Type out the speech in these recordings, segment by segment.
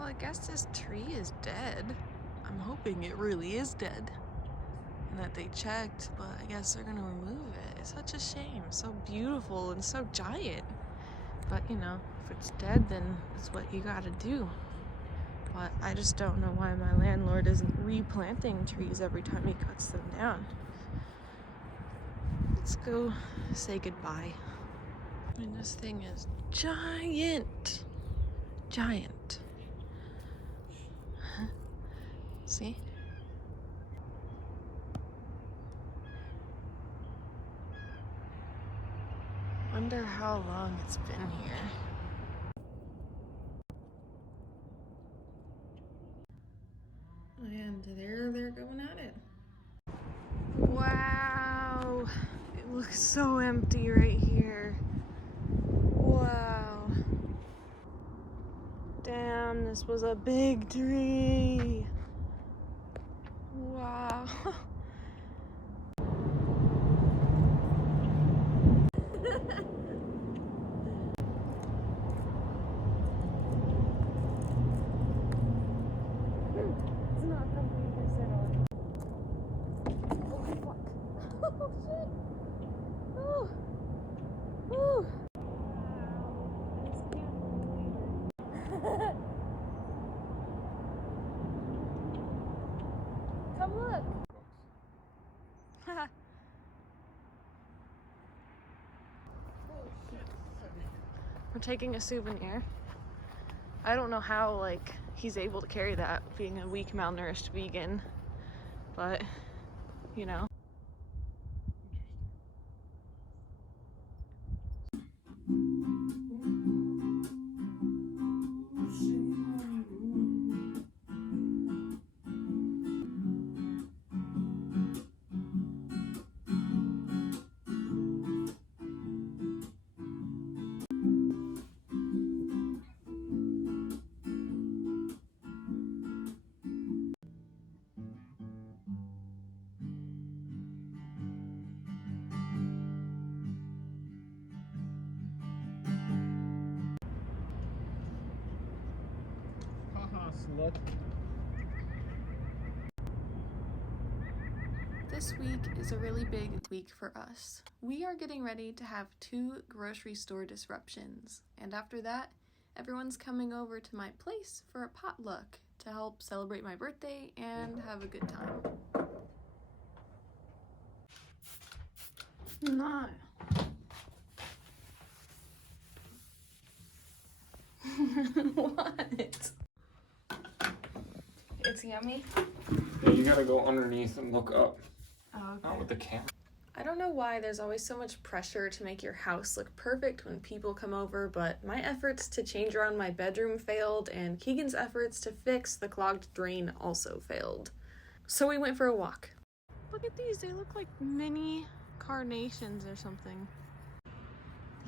Well, I guess this tree is dead. I'm hoping it really is dead. And that they checked, but I guess they're gonna remove it. It's such a shame. So beautiful and so giant. But you know, if it's dead, then it's what you gotta do. But I just don't know why my landlord isn't replanting trees every time he cuts them down. Let's go say goodbye. I mean, this thing is giant. Giant. See? Wonder how long it's been here. And there they're going at it. Wow! It looks so empty right here. Wow. Damn, this was a big tree. Wow. It's not completely settled. Oh fuck. Oh shit. Oh. Ooh. Wow. I just can't believe it. Come look. We're taking a souvenir. I don't know how, like, he's able to carry that being a weak, malnourished vegan, but, you know. Slut. This week is a really big week for us. We are getting ready to have 2 grocery store disruptions, and after that, everyone's coming over to my place for a potluck to help celebrate my birthday and have a good time. Not. What? It's yummy. Yeah, you gotta go underneath and look up. Oh, okay. Not with the camera. I don't know why there's always so much pressure to make your house look perfect when people come over, but my efforts to change around my bedroom failed, and Keegan's efforts to fix the clogged drain also failed. So we went for a walk. Look at these, they look like mini carnations or something.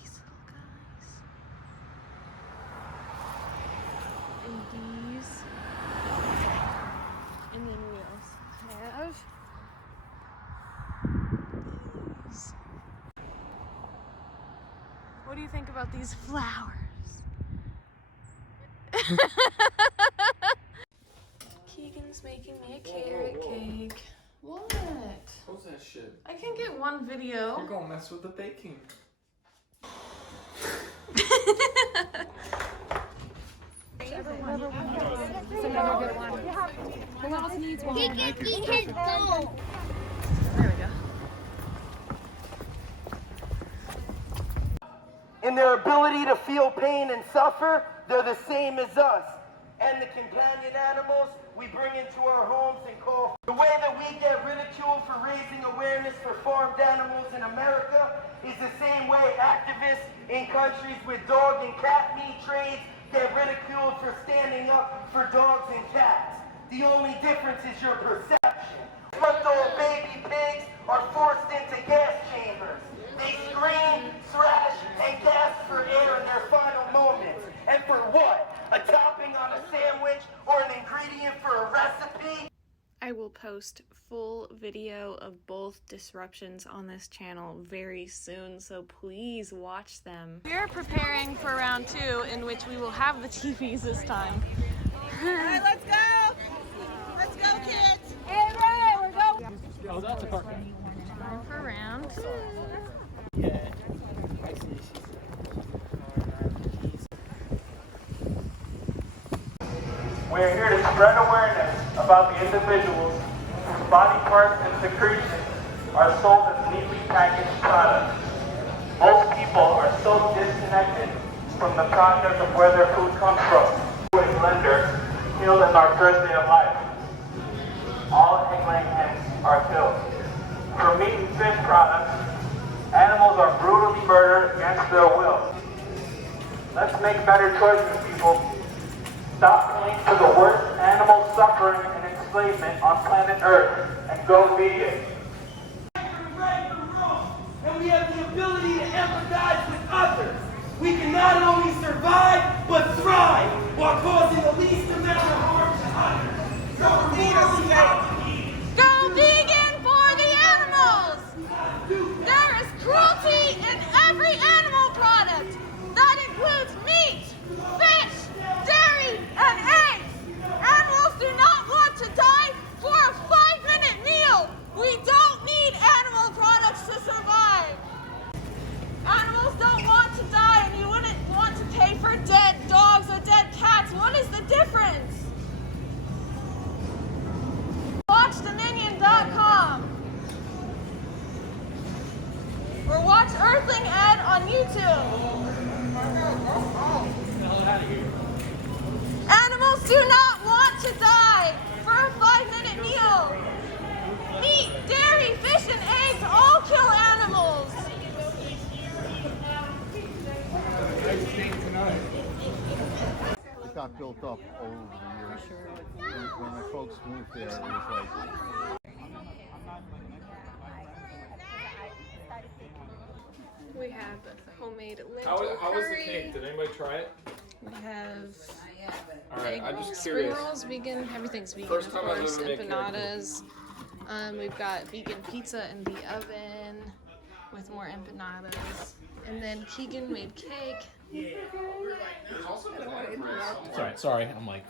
These little guys. And these. And then we also have these. What do you think about these flowers? Keegan's making me a carrot cake. What? Close that shit. I can't get one video. You're gonna mess with the baking. Another good one. Who else needs one? There we go. In their ability to feel pain and suffer, they're the same as us. And the companion animals we bring into our homes and call. The way that we get ridiculed for raising awareness for farmed animals in America is the same way activists in countries with dog and cat meat trades get ridiculed for standing up for dogs and cats. The only difference is your perception. Month-old baby pigs are forced into gas chambers. They scream, thrash, and gasp for air in their final moments. And for what? A topping on a sandwich or an ingredient for a recipe? I will post full video of both disruptions on this channel very soon, so please watch them. We are preparing for round 2, in which we will have the TVs this time. right, let's go. Let's go, kids. Hey, Ray, we're going. Oh, that's a park. Going for a round. We're here to spread awareness about the individuals whose body parts and secretions are sold as neatly packaged products. Most people are so disconnected from the process of where their food comes from. A blender killed in our first day of life. All egg-laying hens are killed. For meat and fish products, animals are brutally murdered against their will. Let's make better choices, people. Stop paying for the worst animal suffering and enslavement on planet Earth and go vegan. And we have the ability to empathize with others. We can not only survive, but thrive while causing the least amount of harm to others. Go vegan for the animals! There is cruelty in every animal product. That includes meat, fish, dairy, and eggs. Animals do not want to die for a 5-minute meal. We don't need animal products to survive. Animals don't want to die, and you wouldn't want to pay for dead dogs or dead cats. What is the difference? WatchDominion.com or watch Earthling Ed on YouTube. Animals do not want to die for a 5-minute meal. Meat, dairy, fish, and eggs all kill animals. It got built up over the years. When my folks moved there, it was like... We have homemade lentil How was the curry. cake? Did anybody try it? We have Alright, I'm egg just spring curious. rolls, vegan. Everything's vegan, First of time I've course. ever made cake. Empanadas. We've got vegan pizza in the oven with more empanadas. And then Keegan made cake. Sorry, I'm like...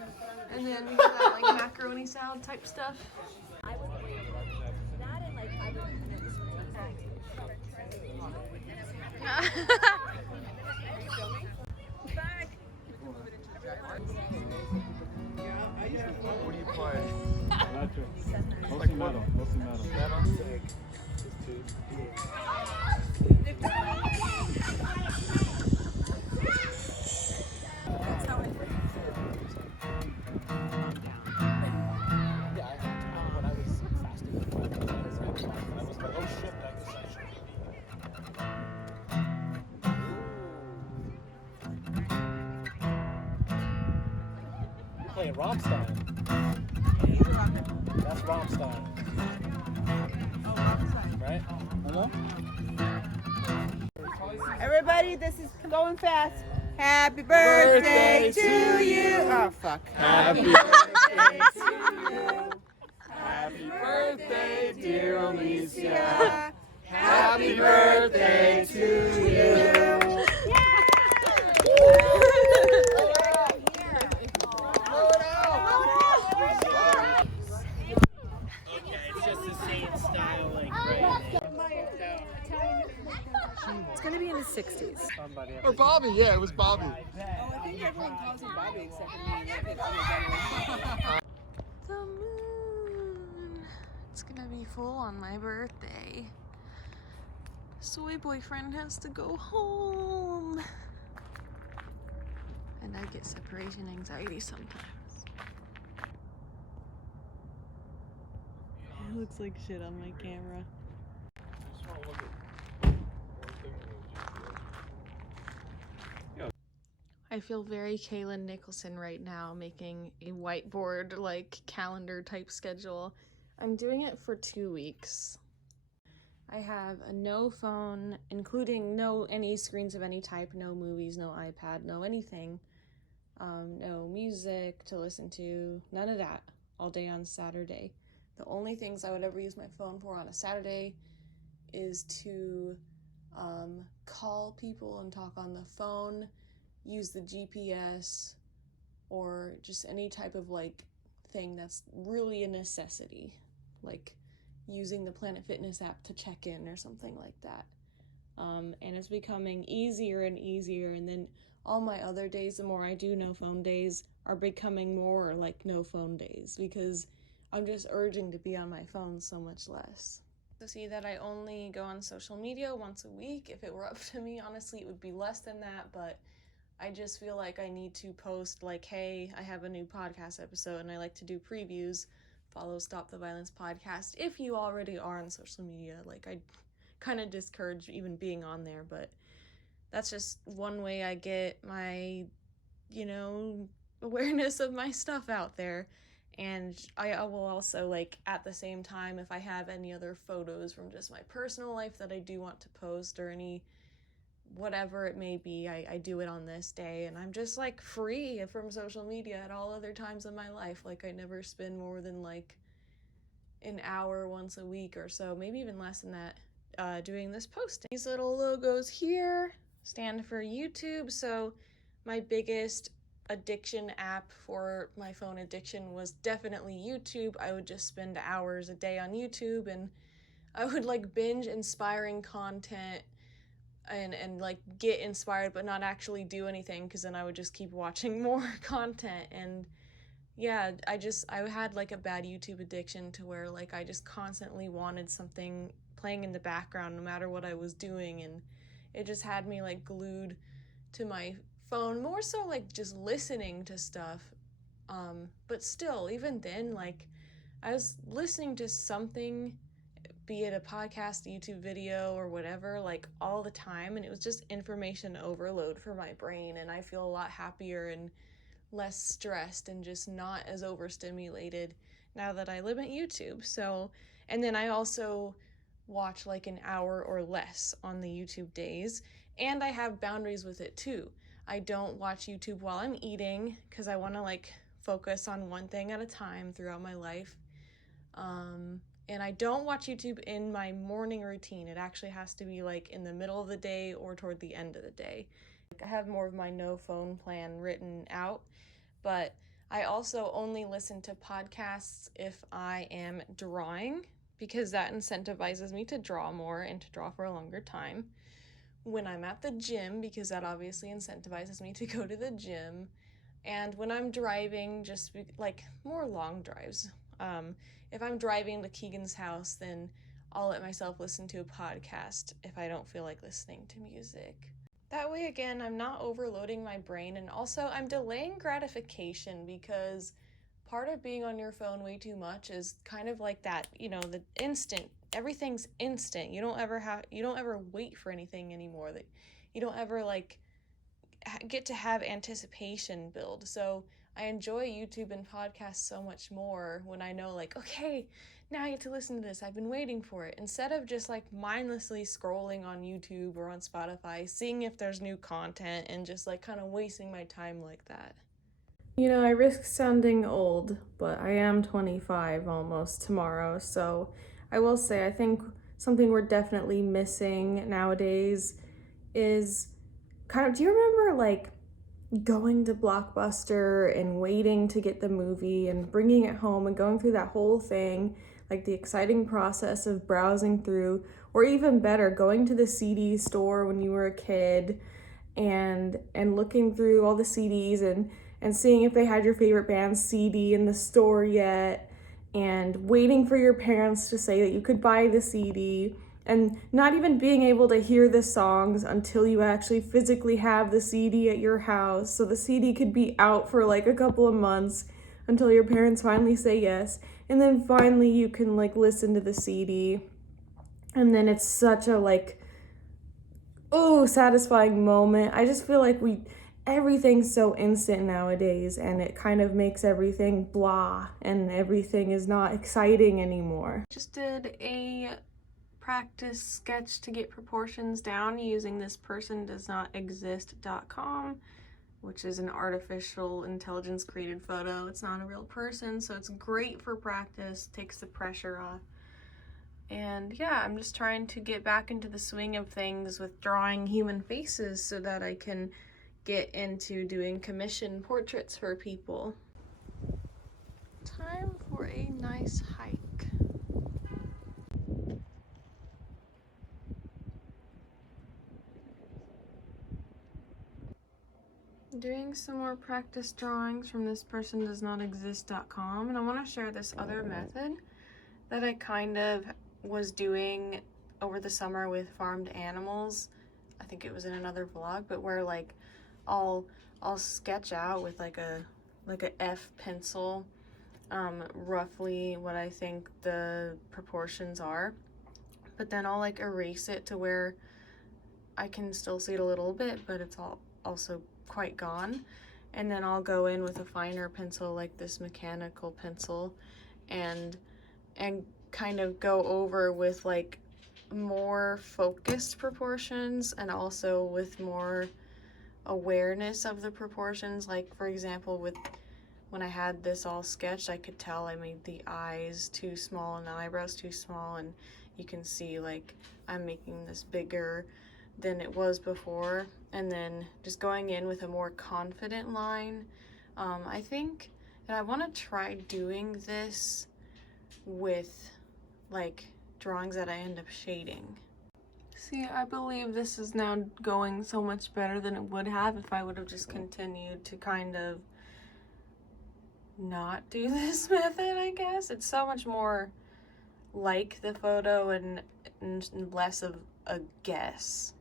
And then we got that like macaroni salad type stuff. What are you playing? Mostly metal. Mostly metal. Playing Rammstein. That's Rammstein. Right? Hello? Everybody, this is going fast. Happy birthday to you. Oh, fuck. Happy birthday to you. Happy birthday, dear Alicia. Happy birthday to you. It's gonna be in the 60s. Or Bobby, yeah, it was Bobby. I think everyone calls him Bobby except for me. The moon. It's gonna be full on my birthday. Soy boyfriend has to go home. And I get separation anxiety sometimes. It looks like shit on my camera. I feel very Kaylin Nicholson right now, making a whiteboard like calendar type schedule. I'm doing it for 2 weeks. I have a no phone, including no any screens of any type, no movies, no iPad, no anything. No music to listen to, none of that all day on Saturday. The only things I would ever use my phone for on a Saturday is to call people and talk on the phone, use the GPS, or just any type of like thing that's really a necessity, like using the Planet Fitness app to check in or something like that. And it's becoming easier and easier, and then all my other days, the more I do no phone days, are becoming more like no phone days, because I'm just urging to be on my phone so much less. To see that I only go on social media once a week. If it were up to me, honestly, it would be less than that, but I just feel like I need to post like, hey, I have a new podcast episode and I like to do previews. Follow Stop the Violence podcast if you already are on social media. Like, I kind of discourage even being on there, but that's just one way I get my, awareness of my stuff out there. And I will also, like, at the same time, if I have any other photos from just my personal life that I do want to post, or any whatever it may be, I do it on this day, and I'm just like free from social media at all other times in my life. Like, I never spend more than like an hour once a week or so, maybe even less than that, doing this posting. These little logos here stand for YouTube. So my biggest addiction app for my phone addiction was definitely YouTube. I would just spend hours a day on YouTube, and I would like binge inspiring content and like get inspired but not actually do anything, because then I would just keep watching more content. And yeah, I had like a bad YouTube addiction to where like I just constantly wanted something playing in the background no matter what I was doing, and it just had me like glued to my phone, more so like just listening to stuff. But still, even then, like I was listening to something, be it a podcast, YouTube video, or whatever, like all the time, and it was just information overload for my brain, and I feel a lot happier and less stressed and just not as overstimulated now that I limit YouTube. So, and then I also watch like an hour or less on the YouTube days, and I have boundaries with it too. I don't watch YouTube while I'm eating, because I want to like focus on one thing at a time throughout my life. And I don't watch YouTube in my morning routine. It actually has to be like in the middle of the day or toward the end of the day. I have more of my no phone plan written out, but I also only listen to podcasts if I am drawing, because that incentivizes me to draw more and to draw for a longer time. When I'm at the gym, because that obviously incentivizes me to go to the gym. And when I'm driving, just like more long drives. If I'm driving to Keegan's house, then I'll let myself listen to a podcast if I don't feel like listening to music. That way, again, I'm not overloading my brain, and also I'm delaying gratification, because part of being on your phone way too much is kind of like that, the instant, everything's instant. You don't ever wait for anything anymore. That you don't ever like get to have anticipation build. So I enjoy YouTube and podcasts so much more when I know like, okay, now I get to listen to this. I've been waiting for it. Instead of just like mindlessly scrolling on YouTube or on Spotify, seeing if there's new content and just like kind of wasting my time like that. I risk sounding old, but I am 25 almost tomorrow. So I will say, I think something we're definitely missing nowadays is kind of, do you remember like going to Blockbuster and waiting to get the movie and bringing it home and going through that whole thing, like the exciting process of browsing through, or even better, going to the CD store when you were a kid and looking through all the CDs and seeing if they had your favorite band's CD in the store yet, and waiting for your parents to say that you could buy the CD, and not even being able to hear the songs until you actually physically have the CD at your house. So the CD could be out for like a couple of months until your parents finally say yes. And then finally you can like listen to the CD. And then it's such a like, satisfying moment. I just feel like everything's so instant nowadays, and it kind of makes everything blah, and everything is not exciting anymore. Just did a practice sketch to get proportions down using this persondoesnotexist.com, which is an artificial intelligence created photo. It's not a real person, so it's great for practice, takes the pressure off. And yeah, I'm just trying to get back into the swing of things with drawing human faces so that I can get into doing commission portraits for people. Time for a nice hike. Doing some more practice drawings from this persondoesnotexist.com, and I want to share this other method that I kind of was doing over the summer with farmed animals. I think it was in another vlog, but where like I'll sketch out with like a F pencil roughly what I think the proportions are, but then I'll like erase it to where I can still see it a little bit, but it's all also quite gone. And then I'll go in with a finer pencil like this mechanical pencil and kind of go over with like more focused proportions and also with more awareness of the proportions. Like for example, with when I had this all sketched, I could tell I made the eyes too small and the eyebrows too small, and you can see like I'm making this bigger than it was before. And then just going in with a more confident line. I think that I want to try doing this with like drawings that I end up shading. See, I believe this is now going so much better than it would have if I would have just continued to kind of not do this method, I guess. It's so much more like the photo and less of a guess.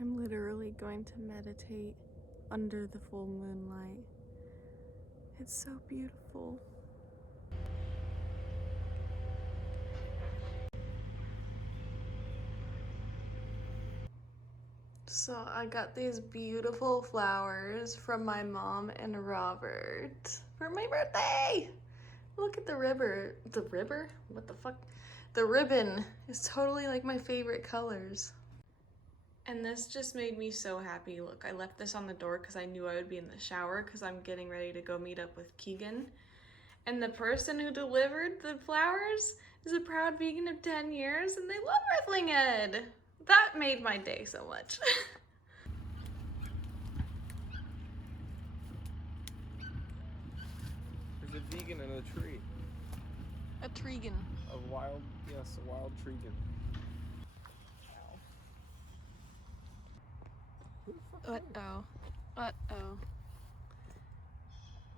I'm literally going to meditate under the full moonlight. It's so beautiful. So I got these beautiful flowers from my mom and Robert for my birthday. Look at the ribbon. The ribbon? What the fuck? The ribbon is totally like my favorite colors. And this just made me so happy. Look, I left this on the door because I knew I would be in the shower because I'm getting ready to go meet up with Keegan. And the person who delivered the flowers is a proud vegan of 10 years and they love Wrestling Ed. That made my day so much. There's a vegan in a tree. A treegan. A wild treegan. Uh-oh. Uh-oh.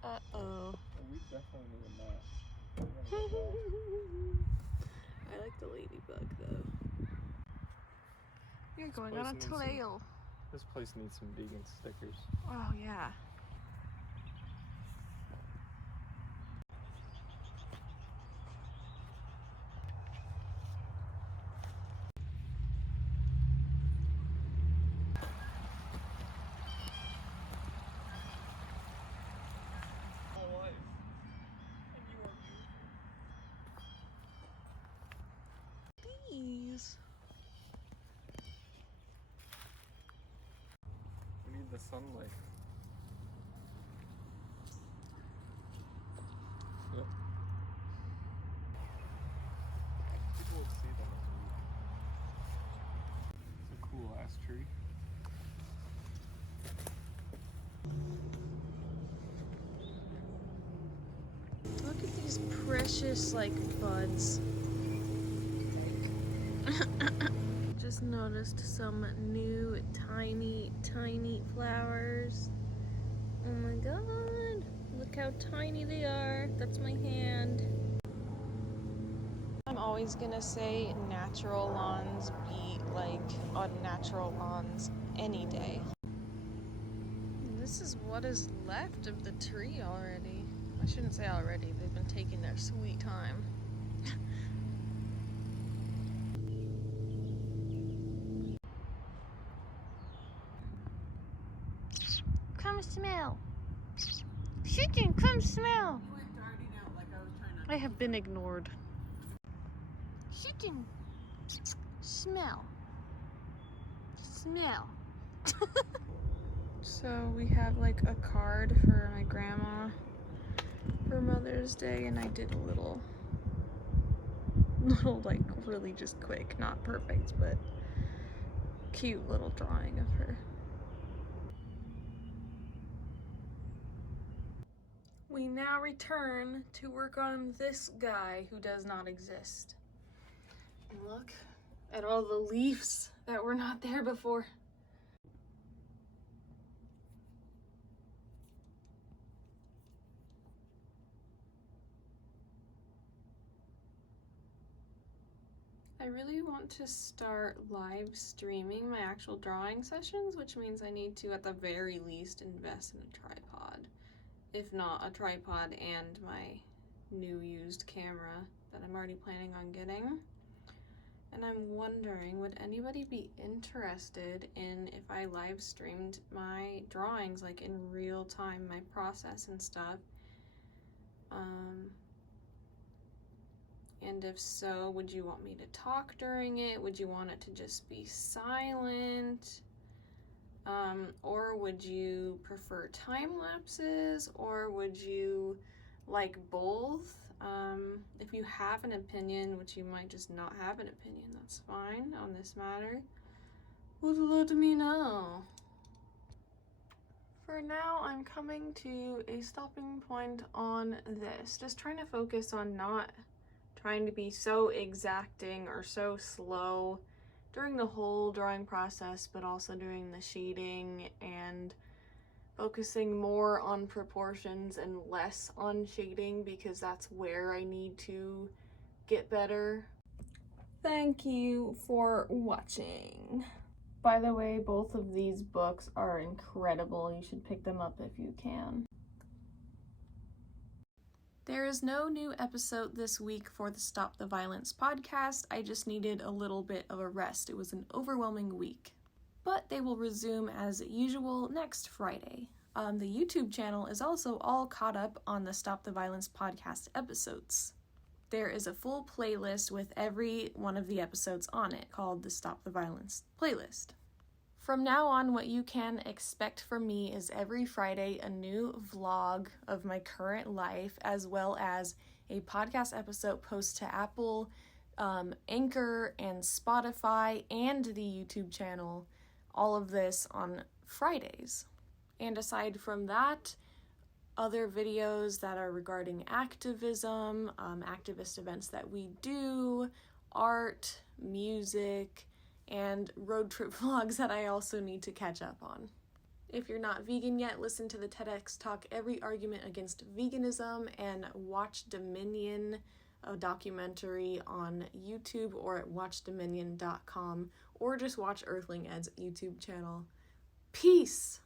Uh-oh. We definitely need a map. I like the ladybug though. You're going on a trail. This place needs some vegan stickers. Oh yeah. Bees. We need the sunlight. Yep. People would see them. It's a cool ass tree. Look at these precious like buds. Just noticed some new tiny flowers. Oh my god, look how tiny they are. That's my hand. I'm always gonna say natural lawns beat like unnatural lawns any day. This is what is left of the tree already. I shouldn't say already, they've been taking their sweet time. Come smell. Chicken, come smell. I have been ignored. Chicken, smell. smell. So we have like a card for my grandma for Mother's Day, and I did a little like really just quick, not perfect, but cute little drawing of her. We now return to work on this guy who does not exist. And look at all the leaves that were not there before. I really want to start live streaming my actual drawing sessions, which means I need to, at the very least, invest in a tripod. If not, a tripod and my new used camera that I'm already planning on getting. And I'm wondering, would anybody be interested in if I live streamed my drawings, like in real time, my process and stuff? And if so, would you want me to talk during it? Would you want it to just be silent? Or would you prefer time lapses? Or would you like both? If you have an opinion, which you might just not have an opinion, that's fine on this matter, would let me know. For now, I'm coming to a stopping point on this. Just trying to focus on not trying to be so exacting or so slow during the whole drawing process, but also during the shading, and focusing more on proportions and less on shading, because that's where I need to get better. Thank you for watching. By the way, both of these books are incredible. You should pick them up if you can. There is no new episode this week for the Stop the Violence podcast. I just needed a little bit of a rest. It was an overwhelming week. But they will resume as usual next Friday. The YouTube channel is also all caught up on the Stop the Violence podcast episodes. There is a full playlist with every one of the episodes on it called the Stop the Violence playlist. From now on, what you can expect from me is every Friday a new vlog of my current life, as well as a podcast episode post to Apple, Anchor, and Spotify, and the YouTube channel. All of this on Fridays. And aside from that, other videos that are regarding activism, activist events that we do, art, music, and road trip vlogs that I also need to catch up on. If you're not vegan yet, listen to the TEDx talk Every Argument Against Veganism, and watch Dominion, a documentary on YouTube or at watchdominion.com, or just watch Earthling Ed's YouTube channel. Peace!